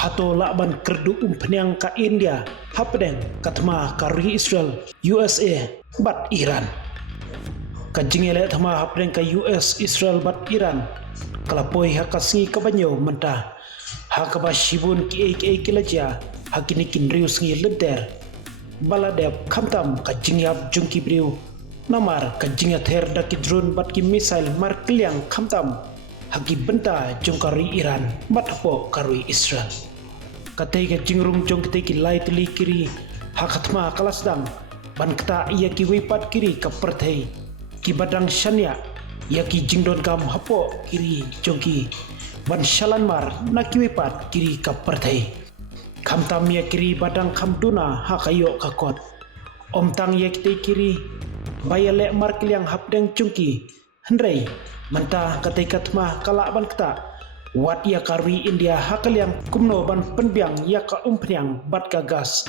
hato laban kerdu penyang ka India hapdeng katma kari Israel USA bat Iran kajingele thama hapdeng ka US Israel bat Iran kalapoi hakasngi kabanyo mentah hakaba shibun ki kilaja hakini kinrius ngi leder baladep khamtam kajingyap jungki briu namar kajingya ther daki drone bat ki missile mar kliang khamtam hagi benta jongkari Iran matpo karui Israel katai ka jingrung jong katai ki lai tuli kiri hakatma kalasdang ban kata ia ki wipat kiri ka perthai ki badang shanya ia ki jingdon kam hapo kiri jongki ban shalan mar na ki wipat kiri ka perthai khamtam ia kiri badang khamduna hakayo kakot omtang ia katai kiri bayale mar kliang hapdeng jongki hendrai mentah katai katma kala ban kata wat ia karwi India hakaliang kumno ban penbiang ia ka umpenyang bat gagas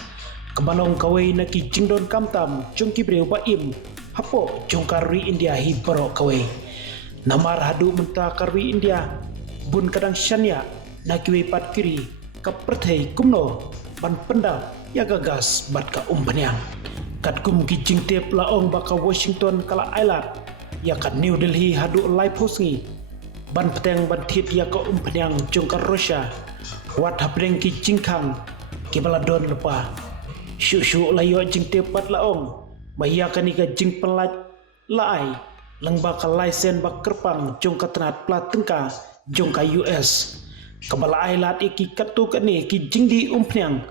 kebanong kawai naki jingdon kamtam jongki breu baim hapo jong karwi India hi baro kawai namar hadu mentah karwi India bun kadang shanya naki wei pat kiri ka perthai kumno ban pendap ia gagas bat ka umpenyang katkum ki jingtep laong baka Washington kala ailat ya kat New Delhi hadu lai posngi ban peteng ban thit ya ka penyang jongkar Russia wat hapdeng ki jingkhang ki baladon lepa syu layo jingte pat laong bahia kani ka jing pelat lai lengba ka license bak kerpang jongka tenat platengka jongka US kabala ailat iki katu kani ki jingdi penyang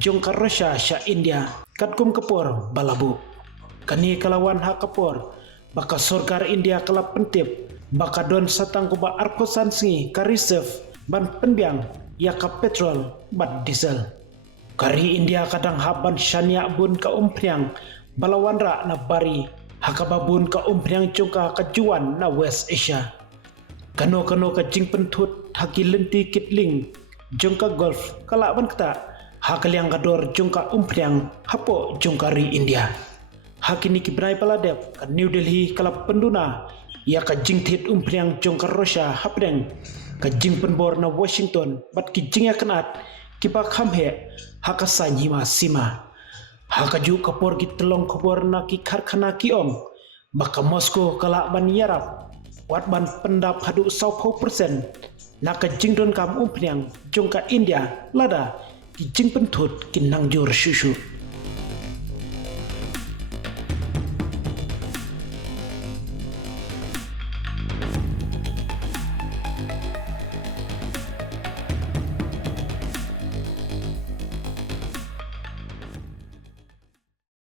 jongkar Russia sya India katkum kepor balabu kani kalawan hak kepor baka sorkar India kalap pentip baka don satang kuba arkosan singi ka reserve ban penbiang ya ka petrol bat diesel kari India kadang haban shania bun ka umpenyang balawanra na bari hakababun ka umpenyang jongka kajuan na West Asia kano ka jing pentut haki lenti kitling jongka golf kalaban kata hakaliang kador jongka umpenyang hapo jongkari India hakini kibrai paladep ka New Delhi kala penduna ia ka jingthit umpriang jongkar Russia hapdeng ka jing penbor na Washington bat ki jingya kanat kipa khamhe hakasanyi ma sima hakaju kapor ki telong kapor na ki karkhana ki om baka Moscow kala ban yarap wat ban pendap hadu 90% na ka jingdon kam umpriang jongka India lada ki jing pentut ki nangjur shushu